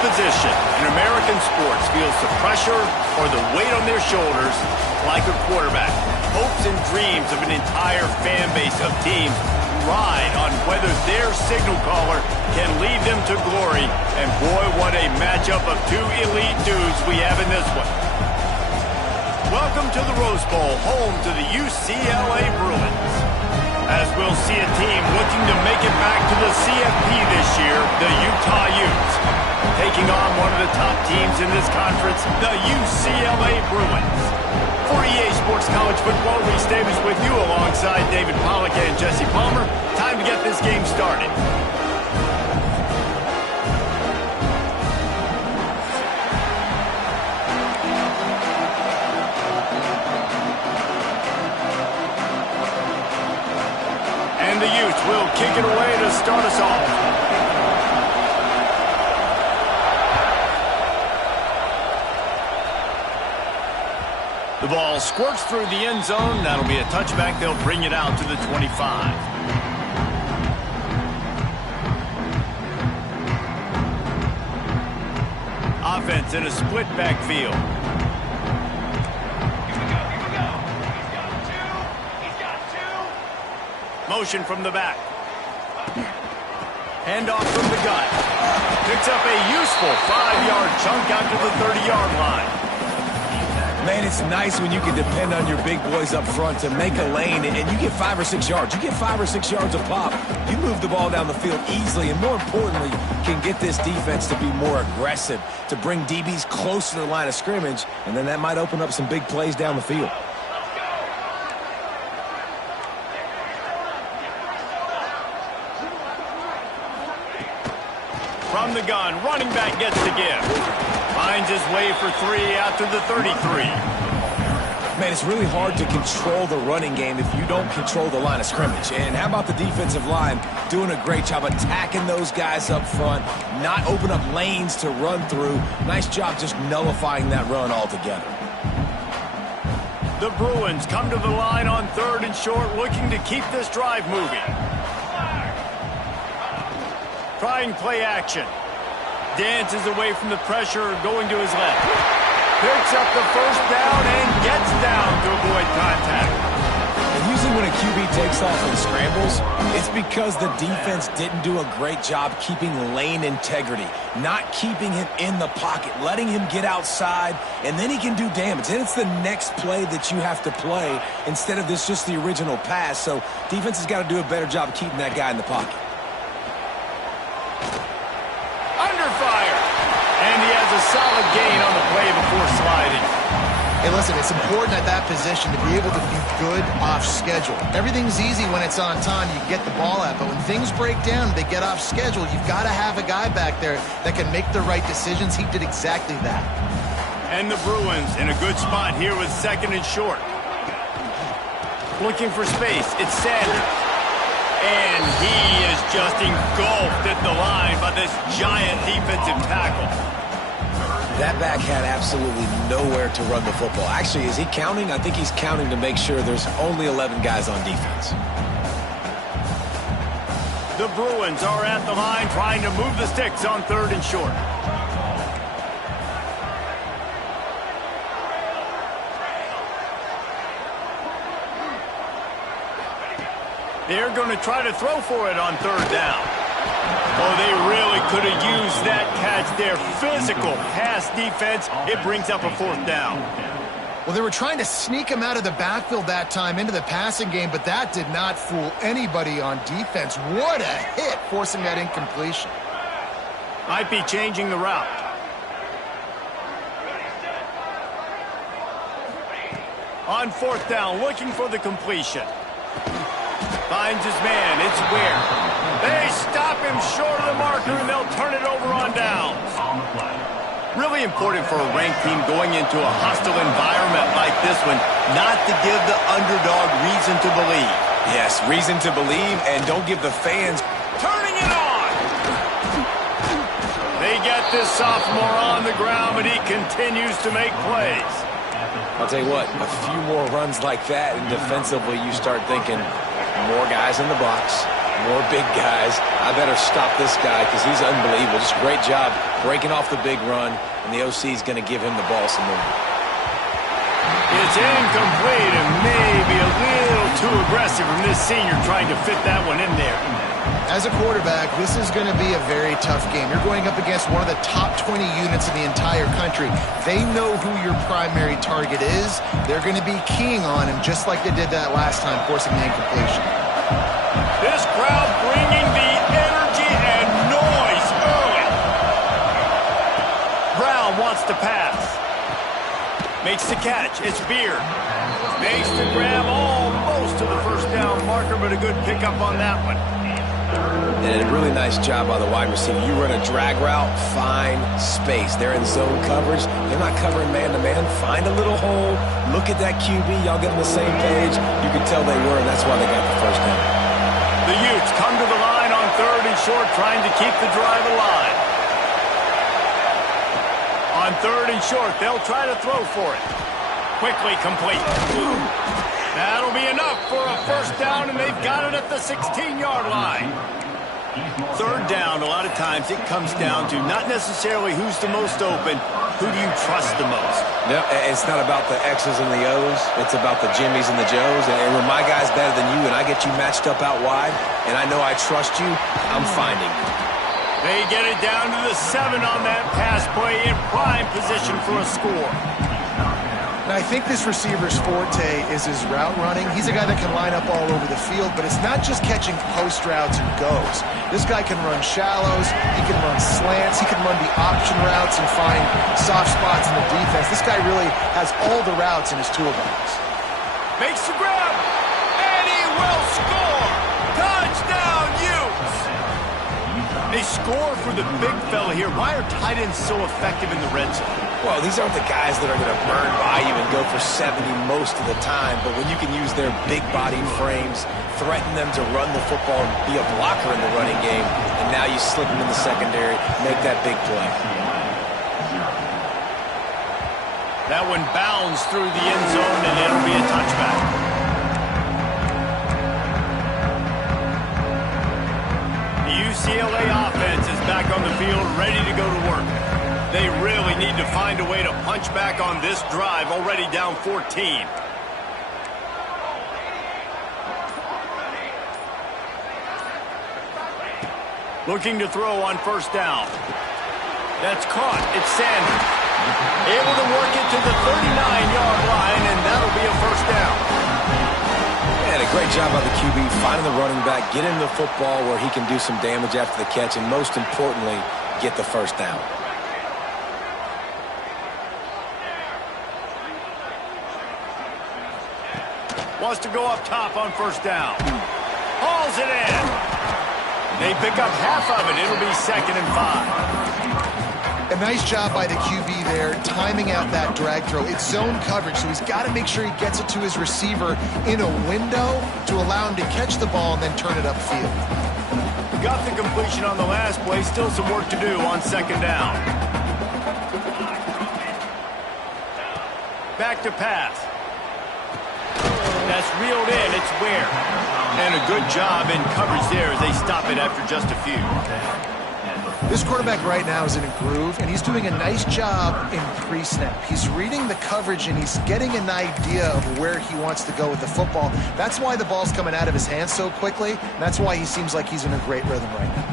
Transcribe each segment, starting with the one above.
position in American sports feels the pressure or the weight on their shoulders like a quarterback. Hopes and dreams of an entire fan base of teams ride on whether their signal caller can lead them to glory. And boy, what a matchup of two elite dudes we have in this one. Welcome to the Rose Bowl, home to the UCLA Bruins. As we'll see a team looking to make it back to the CFP this year, the Utah Utes. Taking on one of the top teams in this conference, the UCLA Bruins. For EA Sports College Football, Reese Davis with you alongside David Pollack and Jesse Palmer. Time to get this game started. And the Utes will kick it away to start us off. The ball squirts through the end zone. That'll be a touchback. They'll bring it out to the 25. Offense in a split backfield. He's got two. Motion from the back. Handoff from the gun. Picks up a useful 5-yard chunk out to the 30-yard line. Man, it's nice when you can depend on your big boys up front to make a lane, and you get 5 or 6 yards. You get 5 or 6 yards a pop. You move the ball down the field easily, and more importantly, can get this defense to be more aggressive, to bring DBs close to the line of scrimmage, and then that might open up some big plays down the field. From the gun, running back gets the give. Finds his way for 3 out to the 33. Man, it's really hard to control the running game if you don't control the line of scrimmage. And how about the defensive line doing a great job attacking those guys up front, not open up lanes to run through. Nice job just nullifying that run altogether. The Bruins come to the line on 3rd and short, looking to keep this drive moving. Trying play action. Dances away from the pressure, going to his left. Picks up the first down and gets down to avoid contact. And usually when a QB takes off and scrambles, it's because the defense didn't do a great job keeping lane integrity, not keeping him in the pocket, letting him get outside, and then he can do damage. And it's the next play that you have to play instead of this just the original pass. So defense has got to do a better job keeping that guy in the pocket. A solid gain on the play before sliding. Hey, listen, it's important at that position to be able to be good off schedule. Everything's easy when it's on time. You get the ball out, but when things break down, they get off schedule. You've got to have a guy back there that can make the right decisions. He did exactly that. And the Bruins in a good spot here with 2nd and short. Looking for space. It's Sanders. And he is just engulfed at the line by this giant defensive tackle. That back had absolutely nowhere to run the football. Actually, is he counting? I think he's counting to make sure there's only 11 guys on defense. The Bruins are at the line trying to move the sticks on 3rd and short. They're going to try to throw for it on 3rd down. Oh, they really could have used that catch there. Physical pass defense. It brings up a 4th down. Well, they were trying to sneak him out of the backfield that time into the passing game, but that did not fool anybody on defense. What a hit, forcing that incompletion. Might be changing the route. On 4th down, looking for the completion. Finds his man. It's Ware. They stop him short of the marker, and they'll turn it over on downs. Really important for a ranked team going into a hostile environment like this one, not to give the underdog reason to believe. Yes, reason to believe, and don't give the fans. Turning it on! They get this sophomore on the ground, but he continues to make plays. I'll tell you what, a few more runs like that, and defensively you start thinking more guys in the box, More big guys. I better stop this guy because he's unbelievable. Just a great job breaking off the big run, and the OC is going to give him the ball some more. It's incomplete and maybe a little too aggressive from this senior trying to fit that one in there. As a quarterback, this is going to be a very tough game. You're going up against one of the top 20 units in the entire country. They know who your primary target is. They're going to be keying on him just like they did that last time, forcing the incompletion. This crowd bringing the energy and noise early. Brown wants to pass. Makes the catch. It's Beard. Makes the grab almost to the first down marker, but a good pickup on that one. And a really nice job by the wide receiver. You run a drag route, find space. They're in zone coverage. They're not covering man-to-man. Find a little hole. Look at that QB. Y'all get on the same page. You can tell they were, and that's why they got the first down. The Utes come to the line on 3rd and short, trying to keep the drive alive. On 3rd and short, they'll try to throw for it. Quickly complete. That'll be enough for a first down, and they've got it at the 16-yard line. 3rd down, a lot of times it comes down to not necessarily who's the most open, who do you trust the most? No, it's not about the X's and the O's. It's about the Jimmies and the Joes. And when my guy's better than you and I get you matched up out wide, and I know I trust you, I'm finding you. They get it down to the 7 on that pass play in prime position for a score. And I think this receiver's forte is his route running. He's a guy that can line up all over the field, but it's not just catching post routes and goes. This guy can run shallows, he can run slants, he can run the option routes and find soft spots in the defense. This guy really has all the routes in his toolbox. Makes the grab, and he will score! Touchdown, Utes! They score for the big fella here. Why are tight ends so effective in the red zone? Well, these aren't the guys that are going to burn by you and go for 70 most of the time, but when you can use their big-bodied frames, threaten them to run the football and be a blocker in the running game, and now you slip them in the secondary, make that big play. That one bounds through the end zone, and it'll be a touchback. The UCLA offense is back on the field, ready to go to work. They really need to find a way to punch back on this drive, already down 14. Looking to throw on 1st down. That's caught. It's Sanders. Able to work it to the 39-yard line, and that'll be a 1st down. And a great job by the QB, finding the running back, get him the football where he can do some damage after the catch, and most importantly, get the 1st down. Wants to go up top on 1st down. Hauls it in. They pick up half of it. It'll be 2nd and 5. A nice job by the QB there, timing out that drag throw. It's zone coverage, so he's got to make sure he gets it to his receiver in a window to allow him to catch the ball and then turn it upfield. Got the completion on the last play. Still some work to do on 2nd down. Back to pass. That's reeled in. It's Ware. And a good job in coverage there as they stop it after just a few. This quarterback right now is in a groove, and he's doing a nice job in pre-snap. He's reading the coverage, and he's getting an idea of where he wants to go with the football. That's why the ball's coming out of his hands so quickly, and that's why he seems like he's in a great rhythm right now.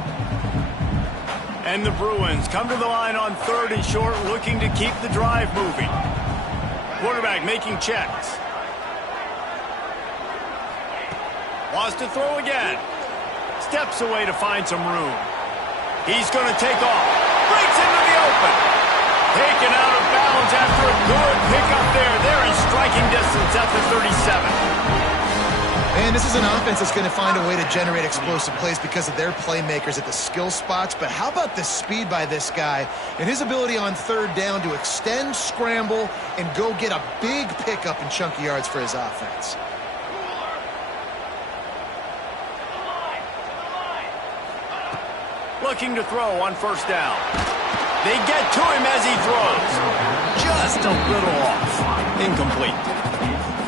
And the Bruins come to the line on 3rd and short, looking to keep the drive moving. Quarterback making checks. Wants to throw again. Steps away to find some room. He's going to take off. Breaks into the open. Taken out of bounds after a good pickup there. They're in striking distance at the 37. And this is an offense that's going to find a way to generate explosive plays because of their playmakers at the skill spots. But how about the speed by this guy and his ability on 3rd down to extend, scramble, and go get a big pickup in chunky yards for his offense. Looking to throw on 1st down. They get to him as he throws. Just a little off. Incomplete.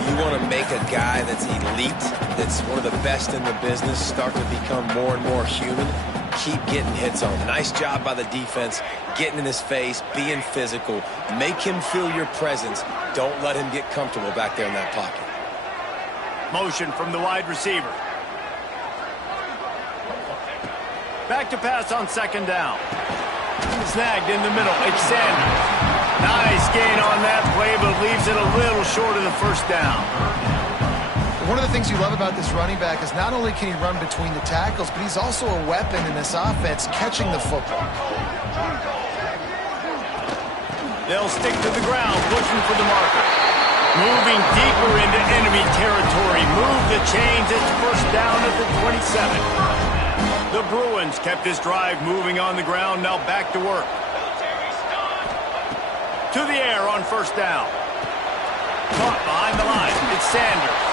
You want to make a guy that's elite, that's one of the best in the business, start to become more and more human. Keep getting hits on him. Nice job by the defense, getting in his face, being physical. Make him feel your presence. Don't let him get comfortable back there in that pocket. Motion from the wide receiver. Back to pass on second down. Snagged in the middle. It's Sanders. Nice gain on that play, but leaves it a little short of the first down. One of the things you love about this running back is not only can he run between the tackles, but he's also a weapon in this offense catching the football. They'll stick to the ground, pushing for the marker. Moving deeper into enemy territory. Move the chains. It's first down at the 27. The Bruins kept this drive moving on the ground. Now back to work. To the air on first down. Caught behind the line. It's Sanders.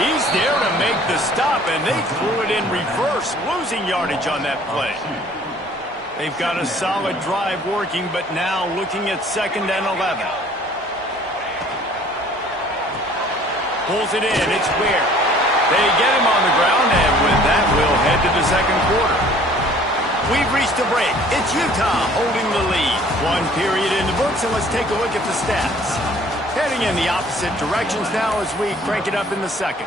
He's there to make the stop, and they threw it in reverse, losing yardage on that play. They've got a solid drive working, but now looking at 2nd and 11. Pulls it in. It's Ware. They get him on the ground, and with that, we'll head to the second quarter. We've reached a break. It's Utah holding the lead. One period in the books, and let's take a look at the stats. Heading in the opposite directions now as we crank it up in the second.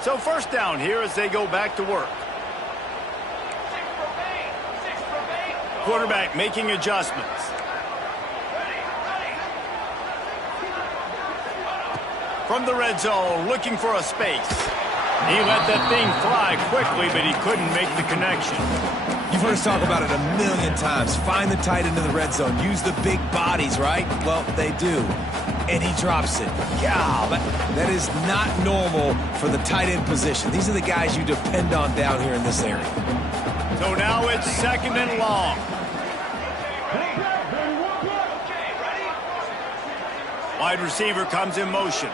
So first down here as they go back to work. Quarterback making adjustments. From the red zone, looking for a space. He let that thing fly quickly, but he couldn't make the connection. You've heard us talk about it a million times. Find the tight end in the red zone. Use the big bodies, right? Well, they do. And he drops it. Wow, that is not normal for the tight end position. These are the guys you depend on down here in this area. So now it's 2nd and long. Wide receiver comes in motion.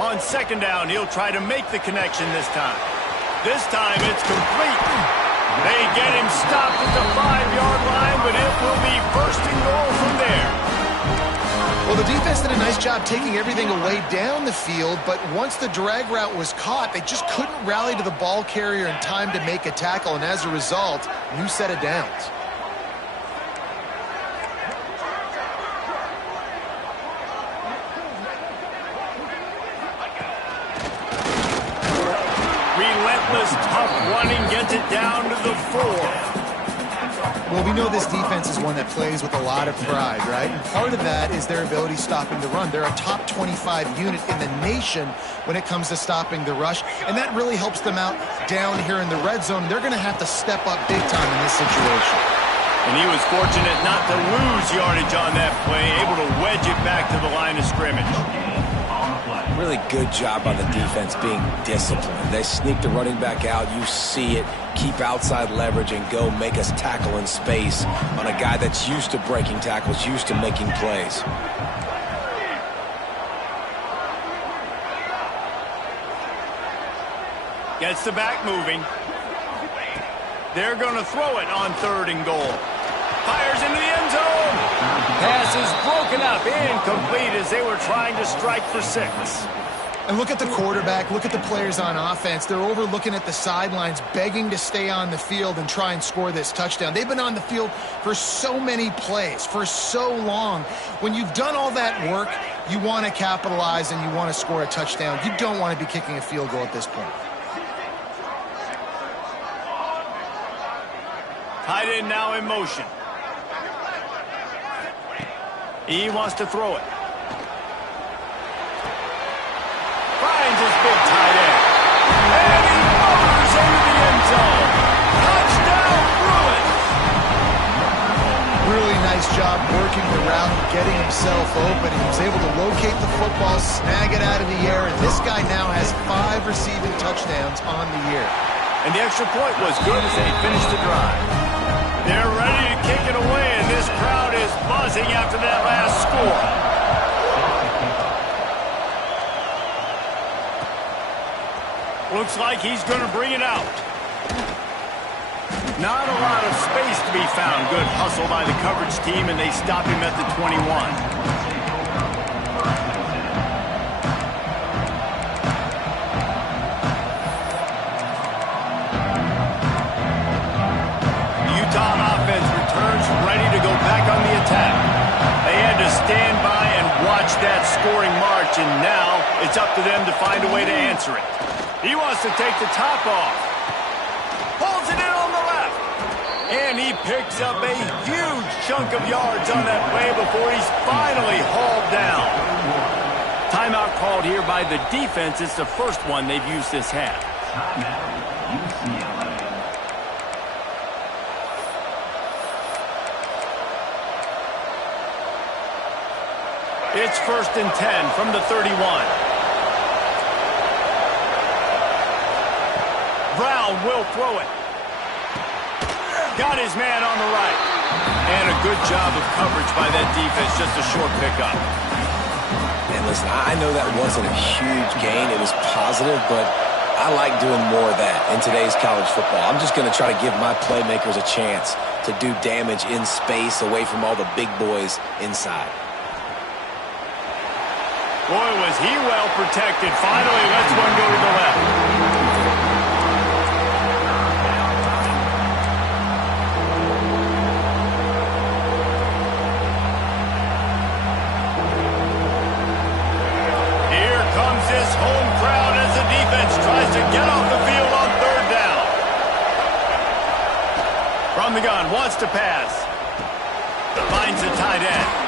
On 2nd down, he'll try to make the connection this time. This time, it's complete. They get him stopped at the 5-yard line, but it will be 1st and goal from there. Well, the defense did a nice job taking everything away down the field, but once the drag route was caught, they just couldn't rally to the ball carrier in time to make a tackle, and as a result, new set of downs. Tough running gets it down to the 4. Well, we know this defense is one that plays with a lot of pride, right? And part of that is their ability stopping the run. They're a top 25 unit in the nation when it comes to stopping the rush, and that really helps them out down here in the red zone. They're going to have to step up big time in this situation. And he was fortunate not to lose yardage on that play, able to wedge it back to the line of scrimmage. Really good job by the defense being disciplined. They sneak the running back out. You see it. Keep outside leverage and go make us tackle in space on a guy that's used to breaking tackles, used to making plays. Gets the back moving. They're going to throw it on 3rd and goal. Fires into the end zone. Pass is broken up, incomplete as they were trying to strike for 6. And look at the quarterback, look at the players on offense. They're overlooking at the sidelines, begging to stay on the field and try and score this touchdown. They've been on the field for so many plays, for so long. When you've done all that work, you want to capitalize and you want to score a touchdown. You don't want to be kicking a field goal at this point. Tight end now in motion. He wants to throw it. Finds his big tight end. And he motors into the end zone. Touchdown, Bruins! Really nice job working the route and getting himself open. He was able to locate the football, snag it out of the air, and this guy now has 5 receiving touchdowns on the year. And the extra point was good as they finished the drive. They're ready to kick it away, and this crowd is buzzing after that last score. Looks like he's going to bring it out. Not a lot of space to be found. Good hustle by the coverage team, and they stop him at the 21. The Utah offense returns ready to go back on the attack. They had to stand by and watch that scoring march, and now it's up to them to find a way to answer it. He wants to take the top off. Pulls it in on the left. And he picks up a huge chunk of yards on that play before he's finally hauled down. Timeout called here by the defense. It's the first one they've used this half. It's 1st and 10 from the 31. Brown will throw it. Got his man on the right. And a good job of coverage by that defense. Just a short pickup. And listen, I know that wasn't a huge gain. It was positive, but I like doing more of that in today's college football. I'm just going to try to give my playmakers a chance to do damage in space away from all the big boys inside. Boy, was he well protected. Finally lets one go to the left. Here comes this home crowd as the defense tries to get off the field on 3rd down. From the gun, wants to pass. Finds the tight end.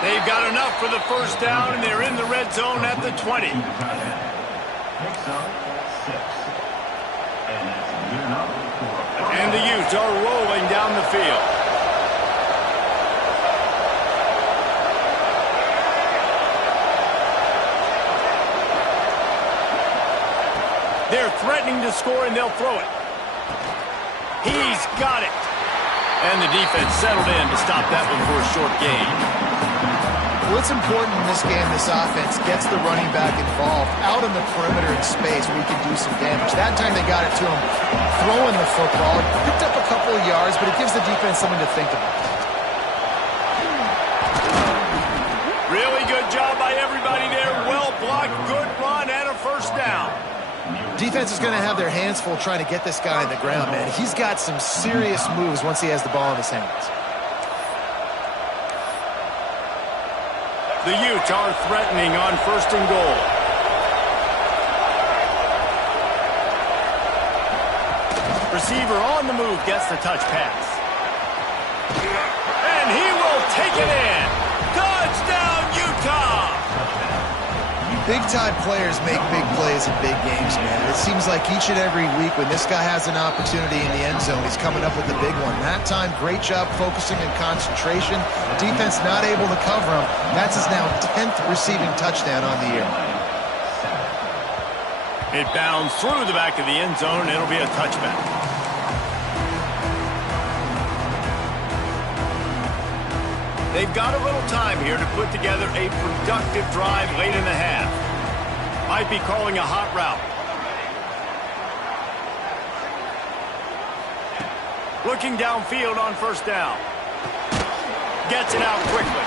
They've got enough for the 1st down, and they're in the red zone at the 20. And the Utes are rolling down the field. They're threatening to score, and they'll throw it. He's got it. And the defense settled in to stop that one for a short gain. What's important in this game, this offense gets the running back involved out on the perimeter in space where he can do some damage. That time they got it to him throwing the football. Picked up a couple of yards, but it gives the defense something to think about. Really good job by everybody there. Well blocked, good run, and a 1st down. Defense is going to have their hands full trying to get this guy on the ground, man. He's got some serious moves once he has the ball in his hands. The Utes are threatening on 1st and goal. Receiver on the move gets the touch pass. And he will take it in. Touchdown, Utah! Big-time players make big plays in big games, man. It seems like each and every week when this guy has an opportunity in the end zone, he's coming up with the big one. That time, great job focusing and concentration. Defense not able to cover him. That's his now 10th receiving touchdown on the year. It bounds through the back of the end zone. It'll be a touchback. They've got a little time here to put together a productive drive late in the half. Might be calling a hot route. Looking downfield on 1st down. Gets it out quickly.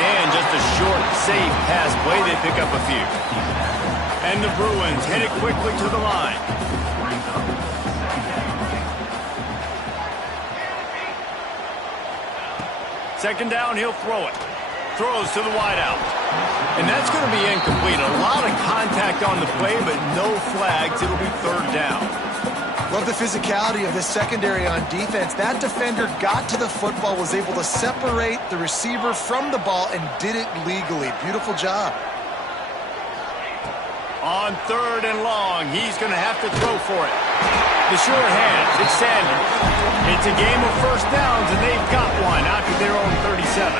And just a short, safe pass play. They pick up a few. And the Bruins hit it quickly to the line. Second down, he'll throw it. Throws to the wideout. And that's going to be incomplete. A lot of contact on the play, but no flags. It'll be 3rd down. Love the physicality of this secondary on defense. That defender got to the football, was able to separate the receiver from the ball, and did it legally. Beautiful job. On 3rd and long, he's going to have to throw for it. The sure hands, it's Sanders. It's a game of 1st downs, and they've got one out to their own 37.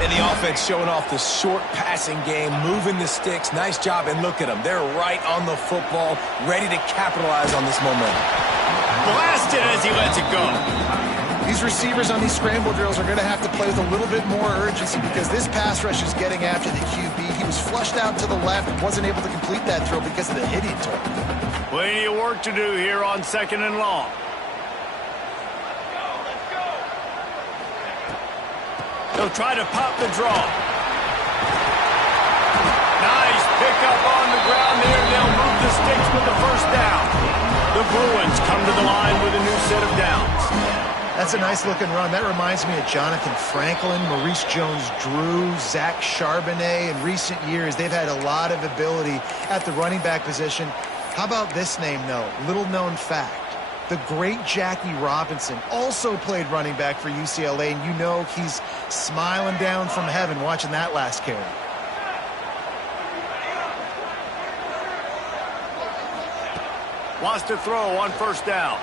And the offense showing off the short passing game, moving the sticks. Nice job, and look at them. They're right on the football, ready to capitalize on this momentum. Blasted as he lets it go. These receivers on these scramble drills are going to have to play with a little bit more urgency because this pass rush is getting after the QB. He was flushed out to the left and wasn't able to complete that throw because of the hit he took. Plenty of work to do here on 2nd and long. They'll try to pop the draw. Nice pickup on the ground there. They'll move the sticks with the first down. The Bruins come to the line with a new set of downs. That's a nice-looking run. That reminds me of Jonathan Franklin, Maurice Jones-Drew, Zach Charbonnet. In recent years, they've had a lot of ability at the running back position. How about this name, though? Little-known fact. The great Jackie Robinson also played running back for UCLA, and you know he's smiling down from heaven watching that last carry. Wants to throw on first down.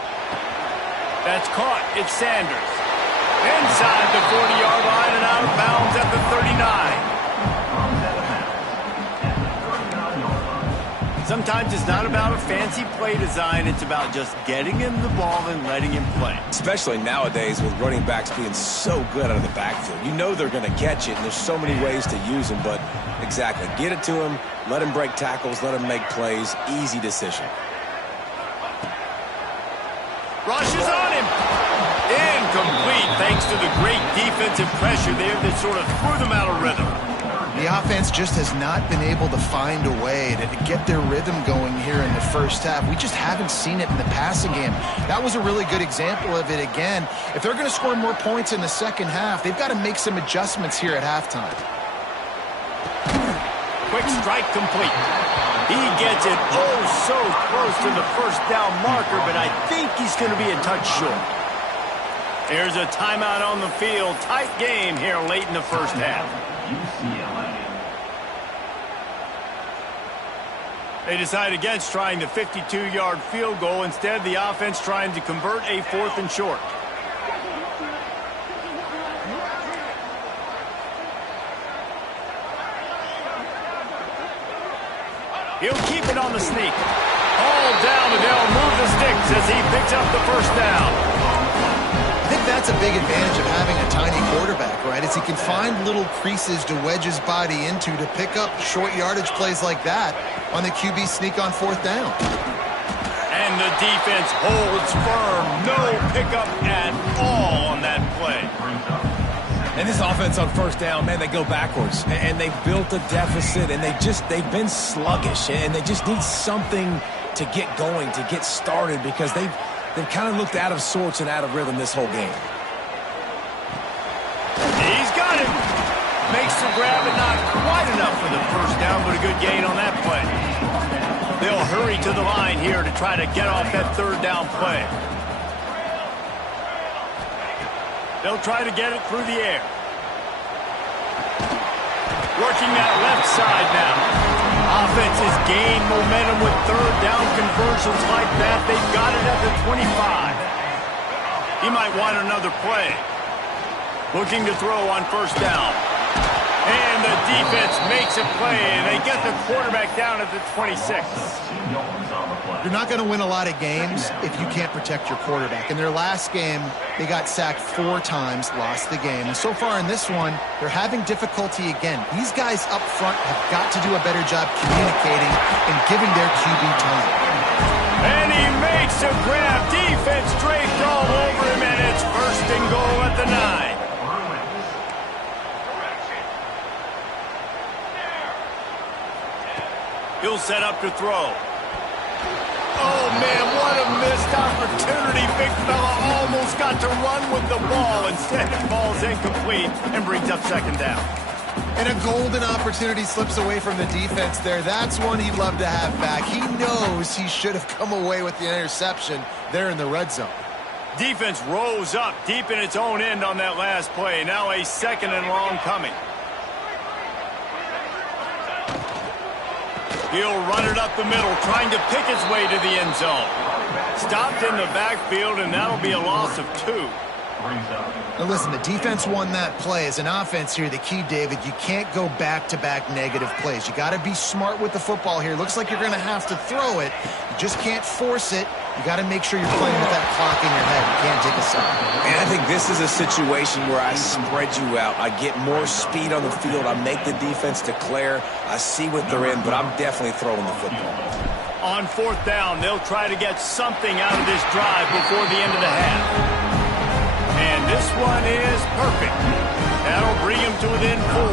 That's caught. It's Sanders. Inside the 40-yard line and out of bounds at the 39. Sometimes it's not about a fancy play design. It's about just getting him the ball and letting him play. Especially nowadays with running backs being so good out of the backfield. You know they're going to catch it, and there's so many ways to use them. But exactly, get it to him, let him break tackles, let him make plays. Easy decision. Rushes on him. Incomplete thanks to the great defensive pressure there that sort of threw them out of rhythm. The offense just has not been able to find a way to get their rhythm going here in the first half. We just haven't seen it in the passing game. That was a really good example of it again. If they're going to score more points in the second half, they've got to make some adjustments here at halftime. Quick strike complete. He gets it so close to the first down marker, but I think he's going to be a touch short. There's a timeout on the field. Tight game here late in the first half. They decide against trying the 52-yard field goal. Instead, the offense trying to convert a 4th and short. He'll keep it on the sneak. All down, and they'll move the sticks as he picks up the first down. I think that's a big advantage of having a tiny quarterback, right? Is he can find little creases to wedge his body into to pick up short yardage plays like that on the QB sneak on 4th down. And the defense holds firm. No pickup at all on that play. And this offense on first down, man, they go backwards. And they've built a deficit, and they've been sluggish. And they just need something to get going, to get started, because they've kind of looked out of sorts and out of rhythm this whole game. He's got him. Makes the grab, but not quite enough for the first down, but a good gain on that play. They'll hurry to the line here to try to get off that 3rd down play. They'll try to get it through the air. Working that left side now. Offense has gained momentum with 3rd down conversions like that. They've got it at the 25. He might want another play. Looking to throw on first down. And the defense makes a play, and they get the quarterback down at the 26. You're not going to win a lot of games if you can't protect your quarterback. In their last game, they got sacked 4 times, lost the game. And so far in this one, they're having difficulty again. These guys up front have got to do a better job communicating and giving their QB time. And he makes a grab. Defense draped all over him, and it's 1st and goal at the 9. He'll set up to throw. Oh, man, what a missed opportunity. Big fella almost got to run with the ball. Instead, it falls incomplete and brings up 2nd down. And a golden opportunity slips away from the defense there. That's one he'd love to have back. He knows he should have come away with the interception there in the red zone. Defense rose up deep in its own end on that last play. Now a 2nd and long coming. He'll run it up the middle, trying to pick his way to the end zone. Stopped in the backfield, and that'll be a loss of 2. Now listen, the defense won that play. As an offense here, the key, David, you can't go back-to-back negative plays. You got to be smart with the football here. Looks like you're going to have to throw it. You just can't force it. You got to make sure you're playing with that clock in your head. You can't take a sack. And I think this is a situation where I spread you out. I get more speed on the field. I make the defense declare. I see what they're in, but I'm definitely throwing the football. On 4th down, they'll try to get something out of this drive before the end of the half. And this one is perfect. That'll bring him to within 4.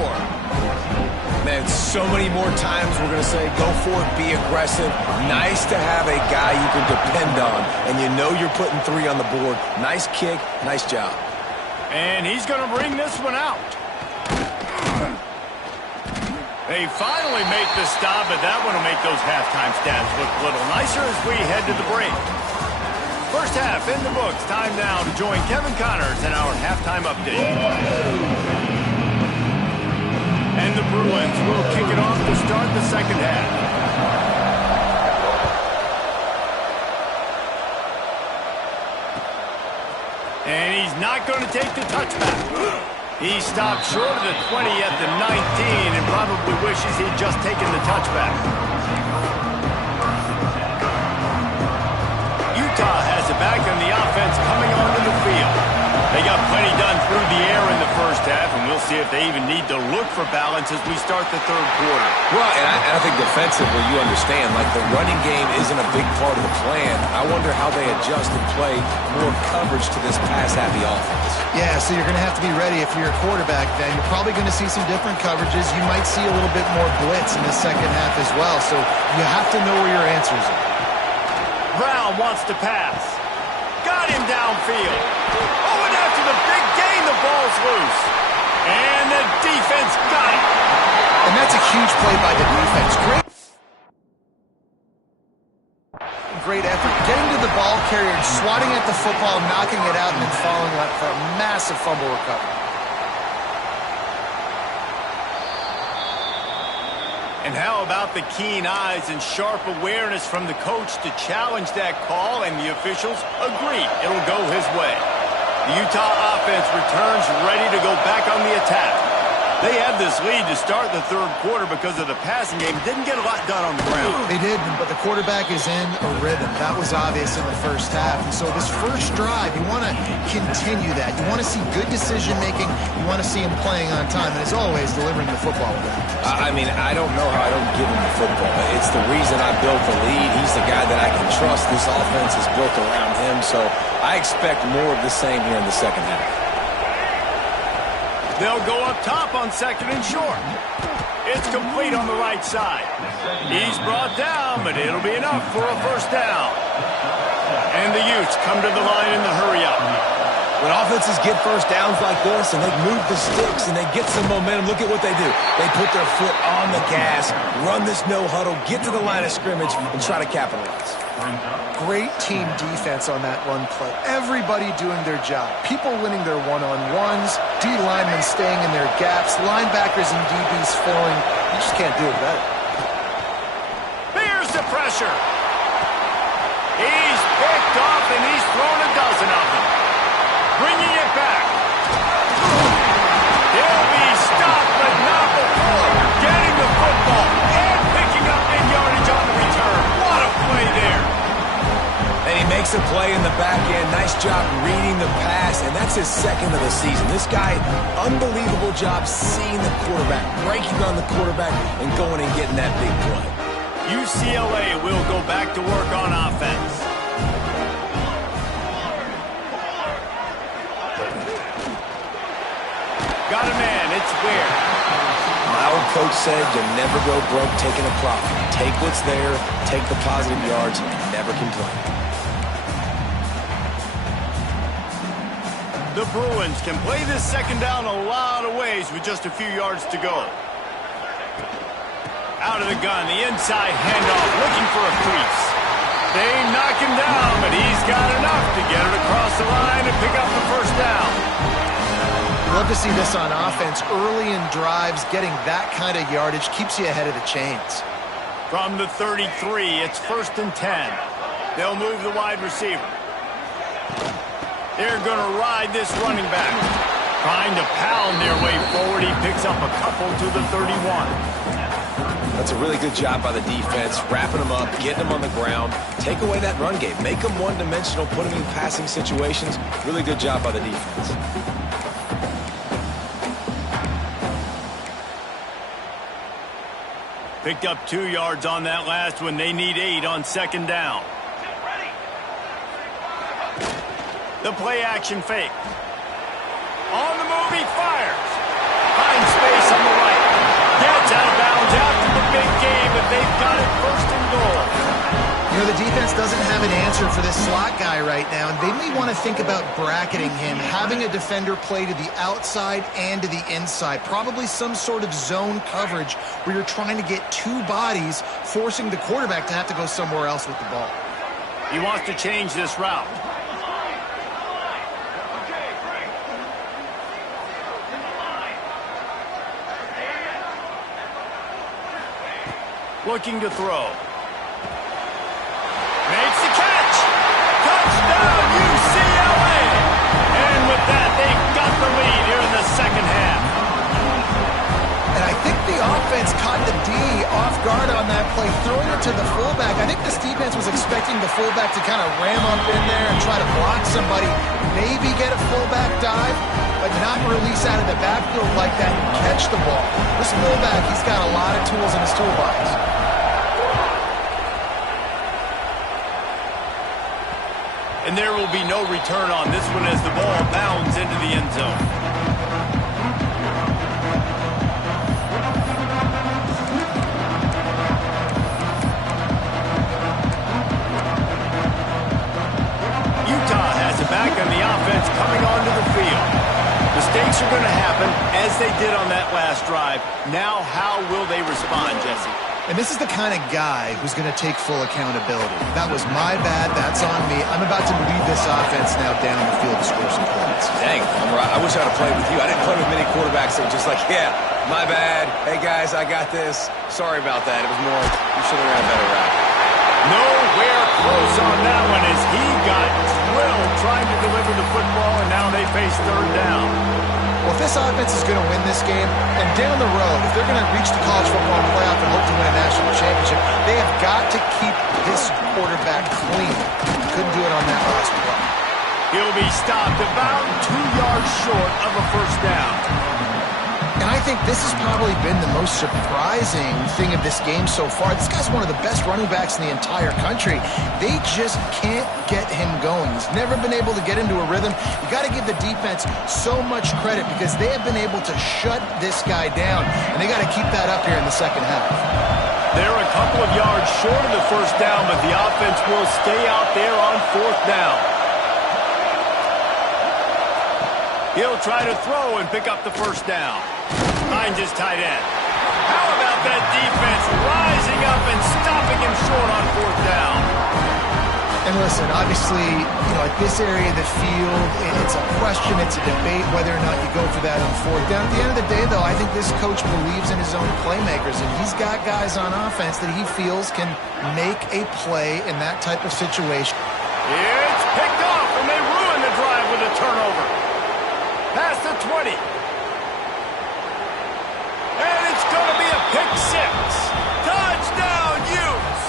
Man, so many more times we're going to say, go for it, be aggressive. Nice to have a guy you can depend on, and you know you're putting 3 on the board. Nice kick, nice job. And he's going to bring this one out. They finally make the stop, but that one will make those halftime stats look a little nicer as we head to the break. First half in the books. Time now to join Kevin Connors in our halftime update. And the Bruins will kick it off to start the second half. And he's not going to take the touchback. He stopped short of the 20 at the 19 and probably wishes he'd just taken the touchback. Utah has it back on the offense coming onto the field. They got plenty done through the air in the first half, and we'll see if they even need to look for balance as we start the third quarter. Well, and I think defensively, you understand, like the running game isn't a big part of the plan. I wonder how they adjust and play more coverage to this pass-happy offense. Yeah, so you're going to have to be ready if you're a quarterback then. You're probably going to see some different coverages. You might see a little bit more blitz in the second half as well, so you have to know where your answers are. Brown wants to pass. Got him downfield. Oh, and after the big gain, the ball's loose. And the defense got it. And that's a huge play by the defense. Great effort. Getting to the ball carrier, swatting at the football, knocking it out, and then following up for a massive fumble recovery. And how about the keen eyes and sharp awareness from the coach to challenge that call, and the officials agree it'll go his way. The Utah offense returns ready to go back on the attack. They had this lead to start the third quarter because of the passing game. Didn't get a lot done on the ground. They did, but the quarterback is in a rhythm. That was obvious in the first half. And so this first drive, you want to continue that. You want to see good decision-making. You want to see him playing on time. And as always, delivering the football. I mean, I don't know how I don't give him the football. It's the reason I built the lead. He's the guy that I can trust. This offense is built around him. So I expect more of the same here in the second half. They'll go up top on second and short. It's complete on the right side. He's brought down, but it'll be enough for a first down. And the Utes come to the line in the hurry-up. When offenses get first downs like this and they move the sticks and they get some momentum, look at what they do. They put their foot on the gas, run this no huddle, get to the line of scrimmage, and try to capitalize. Great team defense on that run play. Everybody doing their job. People winning their one-on-ones, D linemen staying in their gaps, linebackers and DBs flowing. You just can't do it better. Here's the pressure. He's picked off and he's thrown a dozen of them. Bringing it back. He'll be stopped, but not before getting the football and picking up in yardage on the return. What a play there. And he makes a play in the back end. Nice job reading the pass, and that's his second of the season. This guy, unbelievable job seeing the quarterback, breaking on the quarterback, and going and getting that big play. UCLA will go back to work on offense. Got a man, it's Ware. My old coach said you never go broke taking a profit. Take what's there, take the positive yards, and never complain. The Bruins can play this second down a lot of ways with just a few yards to go. Out of the gun, the inside handoff, looking for a crease. They knock him down, but he's got enough to get it across the line and pick up the first down. Love to see this on offense. Early in drives, getting that kind of yardage keeps you ahead of the chains. From the 33, it's 1st and 10. They'll move the wide receiver. They're going to ride this running back. Trying to pound their way forward. He picks up a couple to the 31. That's a really good job by the defense, wrapping them up, getting them on the ground. Take away that run game. Make them one-dimensional, put them in passing situations. Really good job by the defense. Picked up 2 yards on that last one. They need 8 on second down. The play action fake. On the move, he fires. You know, the defense doesn't have an answer for this slot guy right now, and they may want to think about bracketing him, having a defender play to the outside and to the inside, probably some sort of zone coverage where you're trying to get two bodies, forcing the quarterback to have to go somewhere else with the ball. He wants to change this route. Looking to throw. Makes the catch. Touchdown, UCLA. And with that, they've got the lead here in the second half. And I think the offense caught the D off guard on that play, throwing it to the fullback. I think this defense was expecting the fullback to kind of ram up in there and try to block somebody, maybe get a fullback dive, but not release out of the backfield like that and catch the ball. This fullback, he's got a lot of tools in his toolbox. And there will be no return on this one as the ball bounds into the end zone. Utah has it back on the offense coming onto the field. Mistakes are going to happen as they did on that last drive. Now how will they respond, Jesse? And this is the kind of guy who's going to take full accountability. That was my bad. That's on me. I'm about to lead this offense now down the field to score some points. Dang, I wish I'd have played with you. I didn't play with many quarterbacks that were just like, yeah, my bad. Hey, guys, I got this. Sorry about that. It was more, you should have ran a better route. Nowhere close on that one as he got drilled trying to deliver the football, and now they face third down. Well, if this offense is going to win this game, and down the road, if they're going to reach the college football playoff and hope to win a national championship, they have got to keep this quarterback clean. Couldn't do it on that last play. He'll be stopped about 2 yards short of a first down. And I think this has probably been the most surprising thing of this game so far. This guy's one of the best running backs in the entire country. They just can't get him going. He's never been able to get into a rhythm. You got to give the defense so much credit because they have been able to shut this guy down, and they got to keep that up here in the second half. They're a couple of yards short of the first down, but the offense will stay out there on fourth down. He'll try to throw and pick up the first down. Finds his tight end. How about that defense rising up and stopping him short on fourth down? And listen, obviously, at this area of the field, it's a question, it's a debate whether or not you go for that on fourth down. At the end of the day, though, I think this coach believes in his own playmakers, and he's got guys on offense that he feels can make a play in that type of situation. It's picked off, and they ruin the drive with a turnover. Past the 20. And it's going to be a pick six. Touchdown, Utes.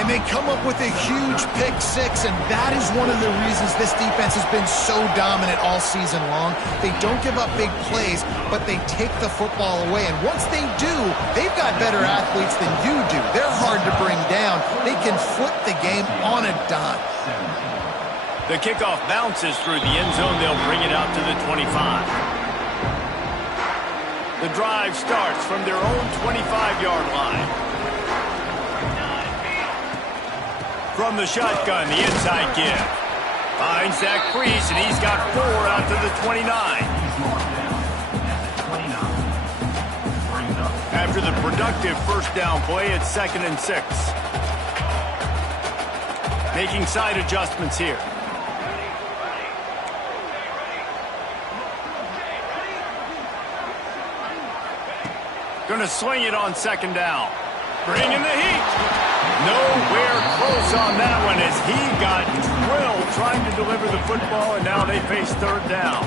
And they come up with a huge pick six, and that is one of the reasons this defense has been so dominant all season long. They don't give up big plays, but they take the football away. And once they do, they've got better athletes than you do. They're hard to bring down. They can flip the game on a dime. The kickoff bounces through the end zone. They'll bring it out to the 25. The drive starts from their own 25-yard line. From the shotgun, the inside give. Finds Zach Priest, and he's got 4 out to the 29. After the productive first down play, it's 2nd and 6. Making side adjustments here. Going to swing it on 2nd down. Bringing the heat. Nowhere close on that one as he got drilled trying to deliver the football, and now they face third down.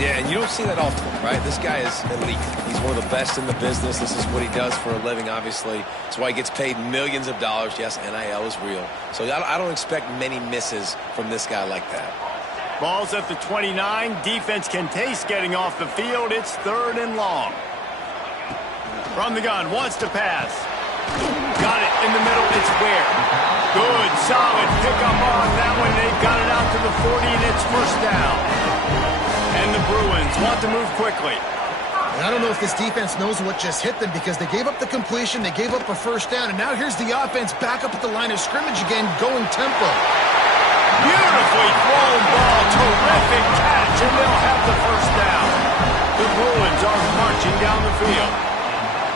Yeah, and you don't see that often, right? This guy is elite. He's one of the best in the business. This is what he does for a living, obviously. That's why he gets paid millions of dollars. Yes, NIL is real. So I don't expect many misses from this guy like that. Ball's at the 29. Defense can taste getting off the field. It's 3rd and long. From the gun, wants to pass. Got it in the middle, it's Ware. Good, solid pickup on that one. They've got it out to the 40, and it's first down. And the Bruins want to move quickly. And I don't know if this defense knows what just hit them because they gave up the completion, they gave up a first down, and now here's the offense back up at the line of scrimmage again, going tempo. Beautifully thrown ball, terrific catch, and they'll have the first down. The Bruins are marching down the field.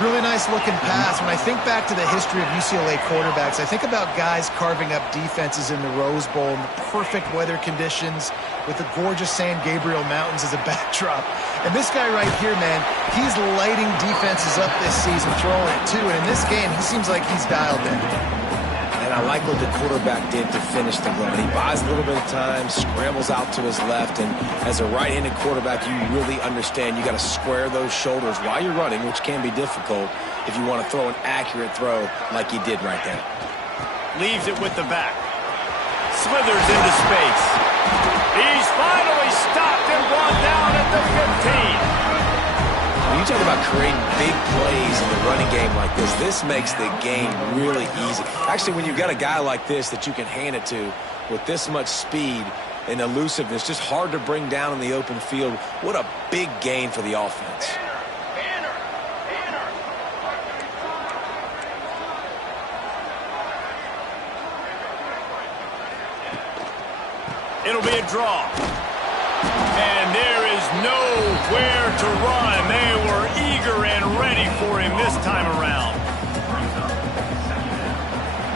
Really nice looking pass. When I think back to the history of UCLA quarterbacks, I think about guys carving up defenses in the Rose Bowl in the perfect weather conditions with the gorgeous San Gabriel Mountains as a backdrop. And this guy right here, man, he's lighting defenses up this season, throwing it too. And in this game, he seems like he's dialed in. And I like what the quarterback did to finish the run. He buys a little bit of time, scrambles out to his left, and as a right-handed quarterback, you really understand you got to square those shoulders while you're running, which can be difficult if you want to throw an accurate throw like he did right there. Leaves it with the back. Slithers into space. He's finally stopped and brought down at the 15. When you talk about creating big plays in the running game like this makes the game really easy. Actually, when you've got a guy like this that you can hand it to with this much speed and elusiveness, just hard to bring down in the open field, what a big gain for the offense. It'll be a draw. And there is nowhere to run. They were eager and ready for him this time around.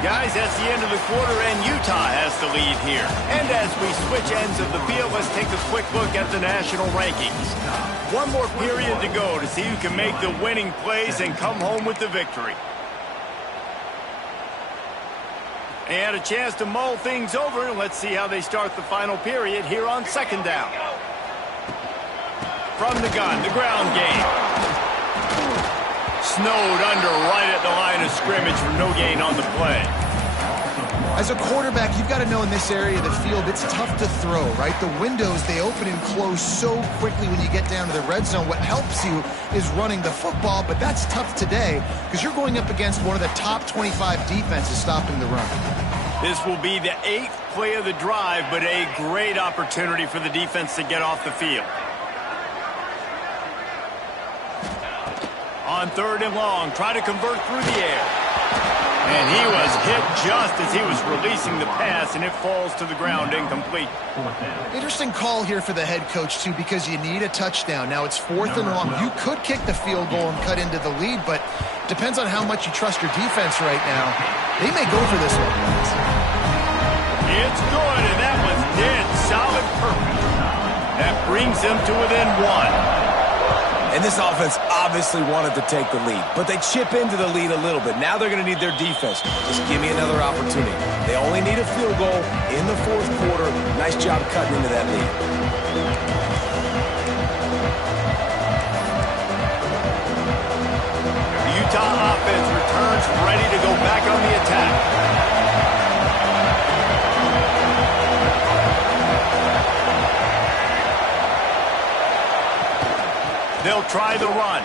Guys, that's the end of the quarter, and Utah has the lead here. And as we switch ends of the field, let's take a quick look at the national rankings. One more period to go to see who can make the winning plays and come home with the victory. They had a chance to mull things over. Let's see how they start the final period here on second down. From the gun, the ground game. Snowed under right at the line of scrimmage for no gain on the play. As a quarterback, you've got to know in this area of the field, it's tough to throw, right? The windows, they open and close so quickly when you get down to the red zone. What helps you is running the football, but that's tough today because you're going up against one of the top 25 defenses stopping the run. This will be the 8th play of the drive, but a great opportunity for the defense to get off the field. On third and long, try to convert through the air. And he was hit just as he was releasing the pass, and it falls to the ground incomplete. Interesting call here for the head coach, too, because you need a touchdown. Now it's fourth and long. You could kick the field goal and cut into the lead, but depends on how much you trust your defense right now. They may go for this one. It's good, and that was dead solid perfect. That brings them to within one. And this offense obviously wanted to take the lead, but they chip into the lead a little bit. Now they're going to need their defense. Just give me another opportunity. They only need a field goal in the fourth quarter. Nice job cutting into that lead. The Utah offense returns ready to go back on the attack. They'll try the run.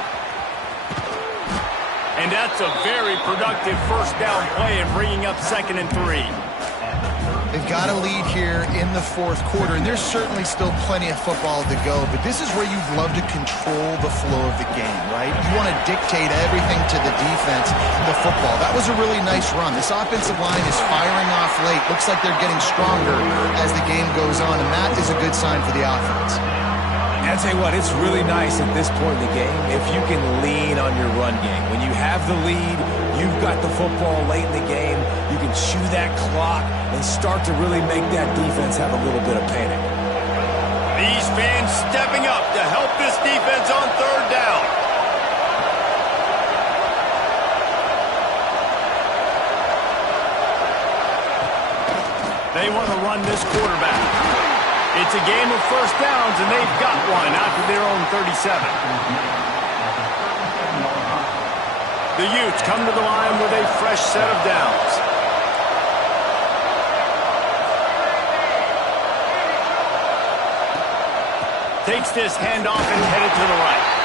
And that's a very productive first down play and bringing up 2nd and 3. They've got a lead here in the fourth quarter, and there's certainly still plenty of football to go, but this is where you'd love to control the flow of the game, right? You want to dictate everything to the defense, the football. That was a really nice run. This offensive line is firing off late. Looks like they're getting stronger as the game goes on, and that is a good sign for the offense. I'll tell you what, it's really nice at this point in the game if you can lean on your run game. When you have the lead, you've got the football late in the game, you can chew that clock and start to really make that defense have a little bit of panic. These fans stepping up to help this defense on third down. They want to run this quarterback. It's a game of first downs, and they've got one out to their own 37. The Utes come to the line with a fresh set of downs. Takes this handoff and headed to the right.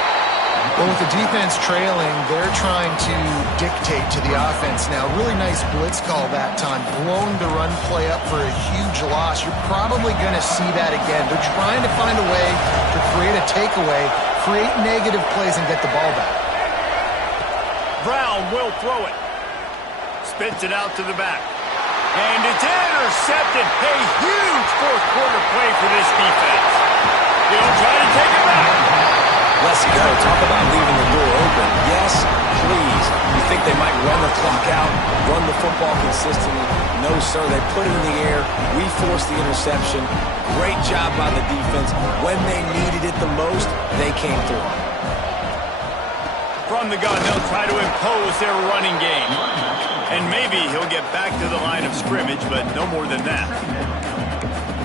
Well, with the defense trailing, they're trying to dictate to the offense now. Really nice blitz call that time. Blowing the run play up for a huge loss. You're probably going to see that again. They're trying to find a way to create a takeaway create negative plays and get the ball back. Brown will throw it. Spits it out to the back. And it's intercepted. A huge fourth quarter play for this defense. They'll try to take it back. Let's go. Talk about leaving the door open. Yes, please. You think they might run the clock out, run the football consistently? No, sir. They put it in the air. We forced the interception. Great job by the defense. When they needed it the most, they came through. From the gun, they'll try to impose their running game. And maybe he'll get back to the line of scrimmage, but no more than that.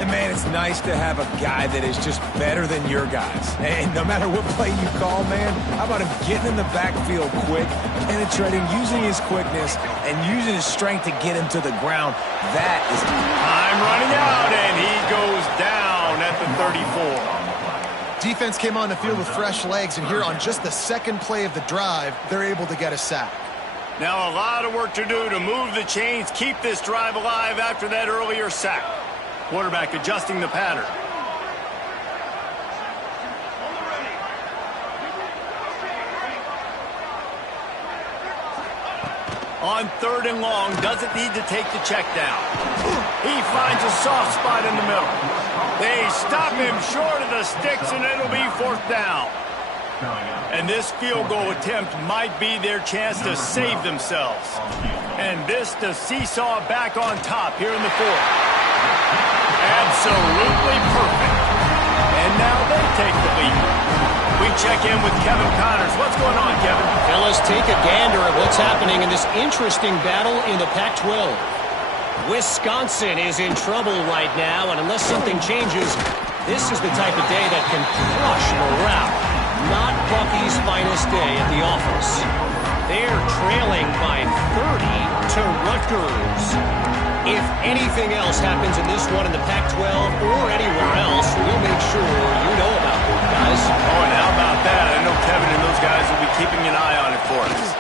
And, man, it's nice to have a guy that is just better than your guys. And no matter what play you call, man, how about him getting in the backfield quick, penetrating, using his quickness, and using his strength to get him to the ground. That is time running out, and he goes down at the 34. Defense came on the field with fresh legs, and here on just the second play of the drive, they're able to get a sack. Now a lot of work to do to move the chains, keep this drive alive after that earlier sack. Quarterback adjusting the pattern. On 3rd and long, doesn't need to take the check down. He finds a soft spot in the middle. They stop him short of the sticks, and it'll be 4th down. And this field goal attempt might be their chance to save themselves. And this to seesaw back on top here in the 4th. Absolutely perfect. And now they take the lead. We check in with Kevin Connors. What's going on, Kevin? Fellas, take a gander at what's happening in this interesting battle in the Pac-12. Wisconsin is in trouble right now, and unless something changes, this is the type of day that can crush morale. Not Bucky's finest day at the office. They're trailing by 30 to Rutgers. If anything else happens in this one in the Pac-12 or anywhere else, we'll make sure you know about it, guys. Oh, and how about that? I know Kevin and those guys will be keeping an eye on it for us.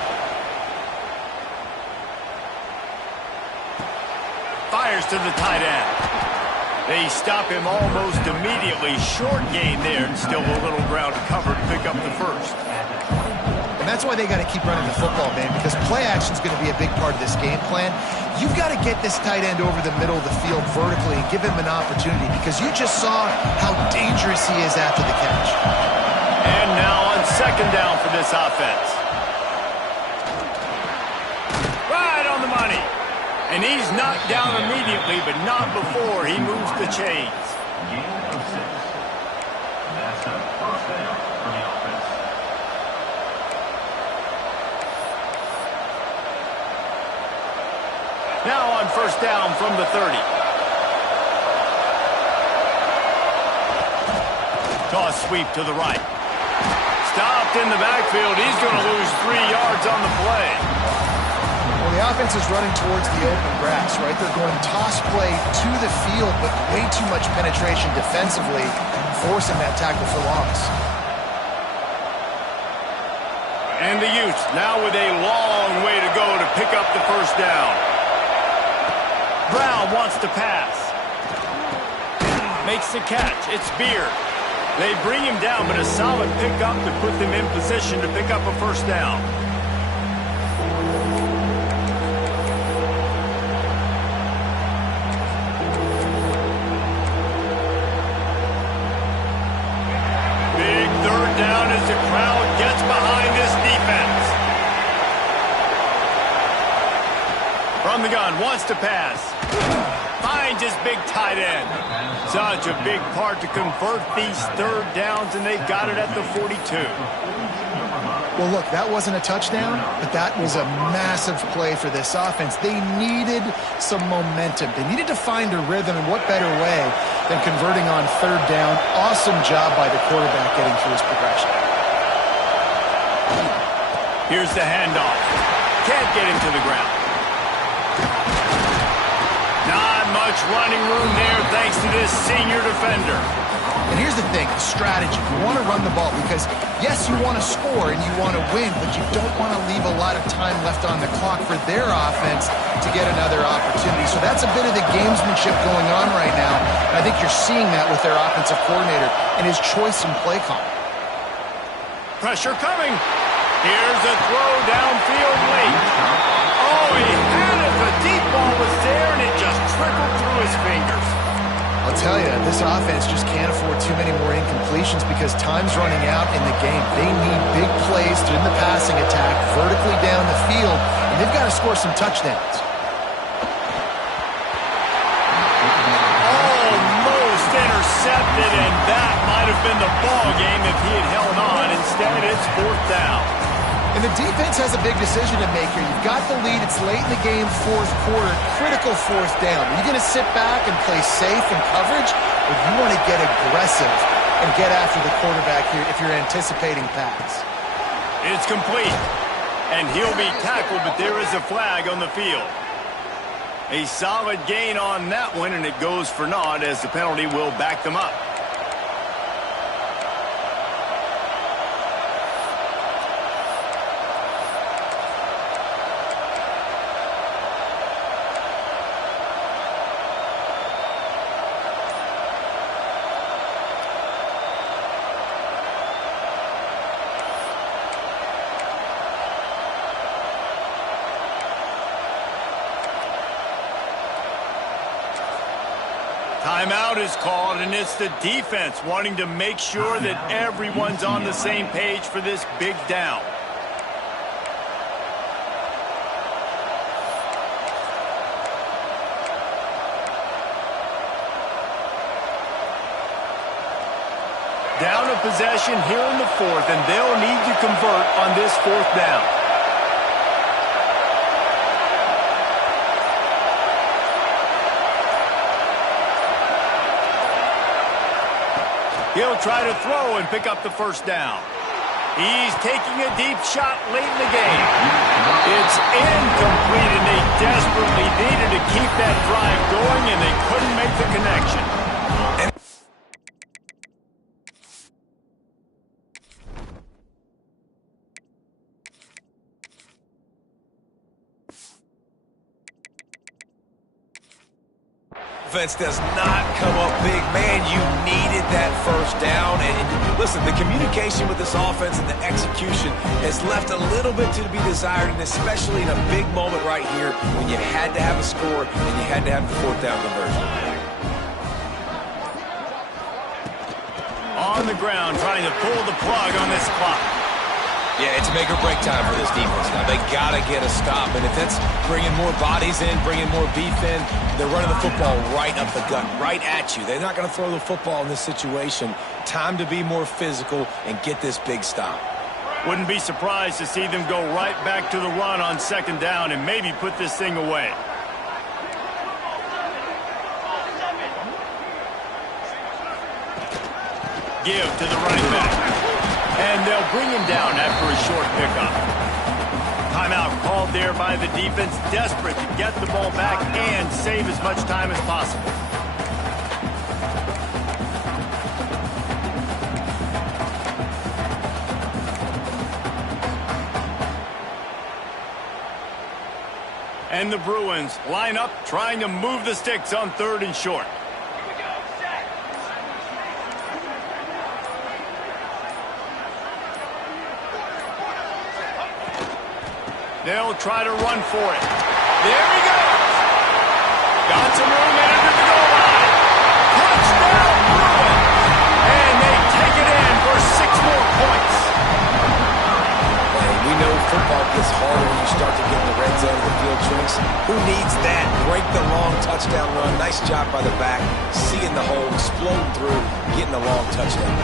Fires to the tight end. They stop him almost immediately. Short gain there, and still a little ground to cover to pick up the first. And that's why they got to keep running the football, man, because play action is going to be a big part of this game plan. You've got to get this tight end over the middle of the field vertically and give him an opportunity, because you just saw how dangerous he is after the catch. And now on 2nd down for this offense. Right on the money. And he's knocked down immediately, but not before he moves the chains. That's a 1st down for the offense. Now on 1st down from the 30. Toss sweep to the right. Stopped in the backfield. He's going to lose 3 yards on the play. Well, the offense is running towards the open grass, right? They're going toss play to the field, but way too much penetration defensively, forcing that tackle for loss. And the Utes now with a long way to go to pick up the 1st down. Brown wants to pass. Makes the catch. It's Beard. They bring him down, but a solid pickup to put them in position to pick up a 1st down. Big 3rd down as the crowd gets behind this defense. From the gun, wants to pass. Finds his big tight end. Such a big part to convert these 3rd downs, and they've got it at the 42. Well, look, that wasn't a touchdown, but that was a massive play for this offense. They needed some momentum. They needed to find a rhythm, and what better way than converting on 3rd down. Awesome job by the quarterback getting through his progression. Here's the handoff. Can't get him to the ground. Not much running room there thanks to this senior defender. And here's the thing, strategy. You want to run the ball because, yes, you want to score and you want to win, but you don't want to leave a lot of time left on the clock for their offense to get another opportunity. So that's a bit of the gamesmanship going on right now. And I think you're seeing that with their offensive coordinator and his choice in play calling. Pressure coming. Here's a throw downfield late. Oh, he had it. The deep ball was there, and it just trickled through his fingers. I'll tell you, this offense just can't afford too many more incompletions because time's running out in the game. They need big plays in the passing attack, vertically down the field, and they've got to score some touchdowns. Almost intercepted, and that might have been the ball game if he had held on. Instead, it's fourth down. And the defense has a big decision to make here. You've got the lead. It's late in the game, fourth quarter, critical fourth down. Are you going to sit back and play safe in coverage, or do you want to get aggressive and get after the quarterback here if you're anticipating pass? It's complete, and he'll be tackled, but there is a flag on the field. A solid gain on that one, and it goes for naught as the penalty will back them up. Timeout is called, and it's the defense wanting to make sure that everyone's on the same page for this big down. Down a possession here in the fourth, and they'll need to convert on this fourth down. He'll try to throw and pick up the first down. He's taking a deep shot late in the game. It's incomplete, and they desperately needed to keep that drive going, and they couldn't make the connection. Offense does not come up big. Man, you needed that first down. And listen, the communication with this offense and the execution has left a little bit to be desired, and especially in a big moment right here when you had to have a score and you had to have the fourth down conversion. On the ground, trying to pull the plug on this clock. Yeah, it's make or break time for this defense now. They got to get a stop, and if it's bringing more bodies in, bringing more beef in, they're running the football right up the gut, right at you. They're not going to throw the football in this situation. Time to be more physical and get this big stop. Wouldn't be surprised to see them go right back to the run on second down and maybe put this thing away. Give to the running back. And they'll bring him down after a short pickup. Timeout called there by the defense, desperate to get the ball back and save as much time as possible. And the Bruins line up, trying to move the sticks on third and short. They'll try to run for it. There he goes. Got some room in under the goal line. Touchdown, Bruins. And they take it in for 6 more points. And we know football gets harder when you start to get in the red zone of the field choice. Who needs that? Break the long touchdown run. Nice job by the back. Seeing the hole, explode through, getting a long touchdown.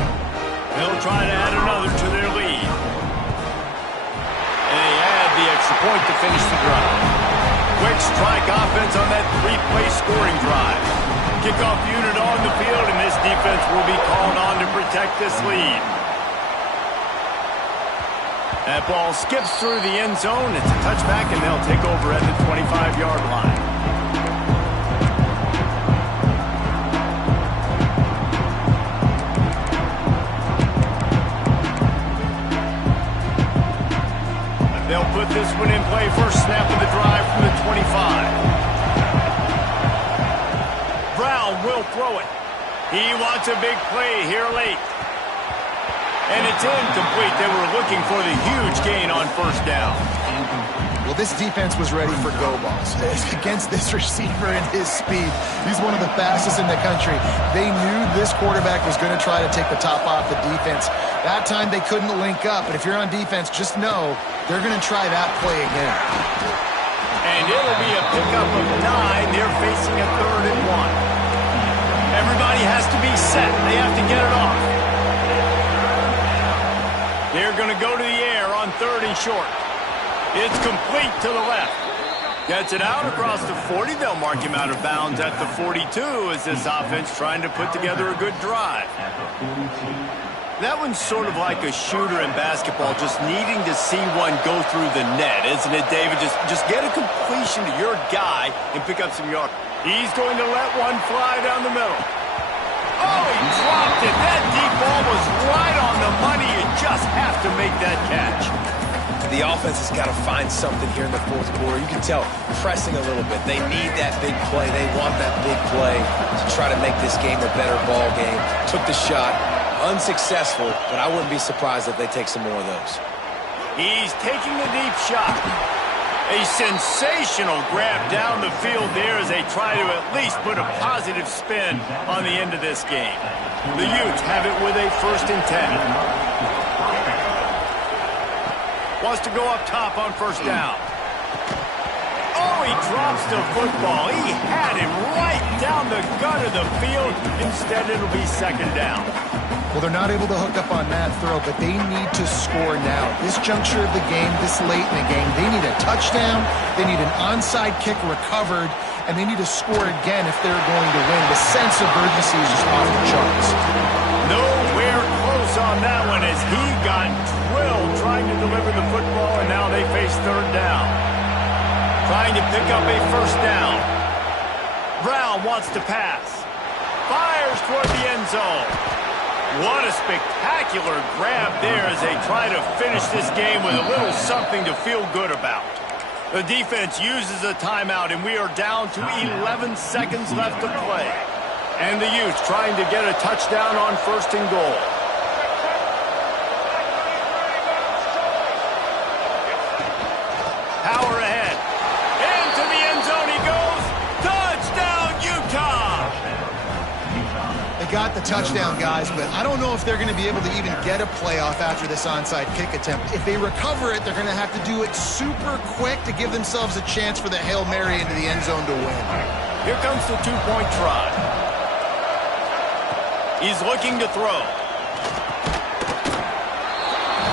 They'll try to add another to their lead. The extra point to finish the drive. Quick strike offense on that 3-play scoring drive. Kickoff unit on the field, and this defense will be called on to protect this lead. That ball skips through the end zone. It's a touchback, and they'll take over at the 25-yard line. They'll put this one in play. First snap of the drive from the 25. Brown will throw it. He wants a big play here late. And it's incomplete. They were looking for the huge gain on first down. Well, this defense was ready for go balls. Against this receiver and his speed, he's one of the fastest in the country. They knew this quarterback was going to try to take the top off the defense. That time they couldn't link up, but if you're on defense, just know they're going to try that play again. And it'll be a pickup of 9. They're facing a 3rd and 1. Everybody has to be set. They have to get it off. They're going to go to the air on 3rd and short. It's complete to the left. Gets it out across the 40. They'll mark him out of bounds at the 42 as this offense trying to put together a good drive. That one's sort of like a shooter in basketball, just needing to see one go through the net, isn't it, David? Just get a completion to your guy and pick up some yards. He's going to let one fly down the middle. Oh, he dropped it. That deep ball was right on the money. You just have to make that catch. The offense has got to find something here in the fourth quarter. You can tell, pressing a little bit. They need that big play. They want that big play to try to make this game a better ball game. Took the shot, unsuccessful, but I wouldn't be surprised if they take some more of those. He's taking a deep shot. A sensational grab down the field there as they try to at least put a positive spin on the end of this game. The Utes have it with a 1st and 10. Wants to go up top on first down. Oh, he drops the football. He had him right down the gut of the field. Instead, it'll be 2nd down. Well, they're not able to hook up on that throw, but they need to score now. This juncture of the game, this late in the game, they need a touchdown, they need an onside kick recovered, and they need to score again if they're going to win. The sense of urgency is just off the charts. Nowhere close on that one as he got drilled trying to deliver the football, and now they face 3rd down. Trying to pick up a 1st down. Brown wants to pass. Fires toward the end zone. What a spectacular grab there as they try to finish this game with a little something to feel good about. The defense uses a timeout, and we are down to 11 seconds left to play. And the Utes trying to get a touchdown on 1st and goal. Power ahead. Into the end zone he goes. Touchdown, Utah! They got the touchdown, guys, but I don't know if they're going to be able to even get a playoff after this onside kick attempt. If they recover it, they're going to have to do it super quick to give themselves a chance for the Hail Mary into the end zone to win. Here comes the 2-point try. He's looking to throw.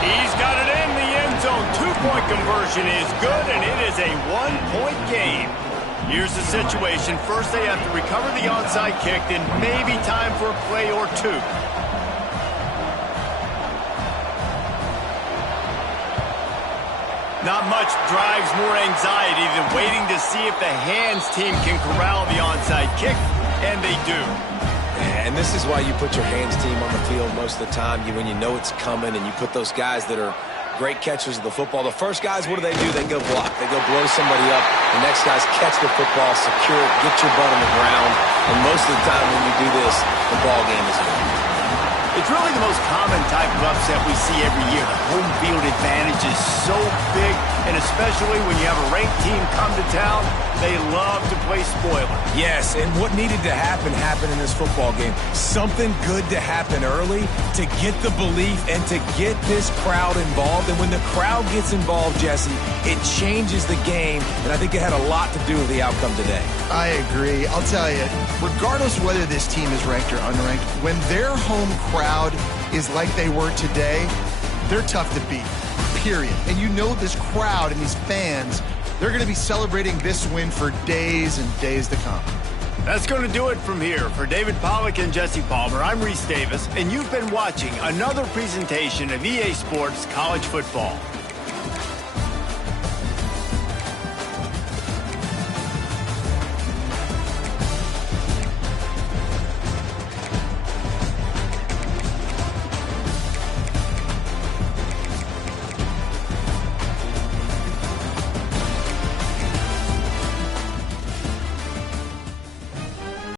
He's got it in the end zone. 2-point conversion is good, and it is a 1-point game. Here's the situation. First, they have to recover the onside kick, then maybe time for a play or two. Not much drives more anxiety than waiting to see if the hands team can corral the onside kick, and they do. And this is why you put your hands team on the field most of the time, when you know it's coming, and you put those guys that are great catchers of the football. The first guys, what do? They go block. They go blow somebody up. The next guys catch the football, secure it, get your butt on the ground. And most of the time when you do this, the ball game is over. It's really the most common type of upset we see every year. The home field advantage is so big, and especially when you have a ranked team come to town, they love to play spoiler. Yes, and what needed to happen happened in this football game. Something good to happen early to get the belief and to get this crowd involved. And when the crowd gets involved, Jesse, it changes the game, and I think it had a lot to do with the outcome today. I agree. I'll tell you, regardless whether this team is ranked or unranked, when their home crowd is like they were today, they're tough to beat, period. And you know this crowd and these fans, they're going to be celebrating this win for days and days to come. That's going to do it from here. For David Pollack and Jesse Palmer, I'm Reese Davis, and you've been watching another presentation of EA Sports College Football.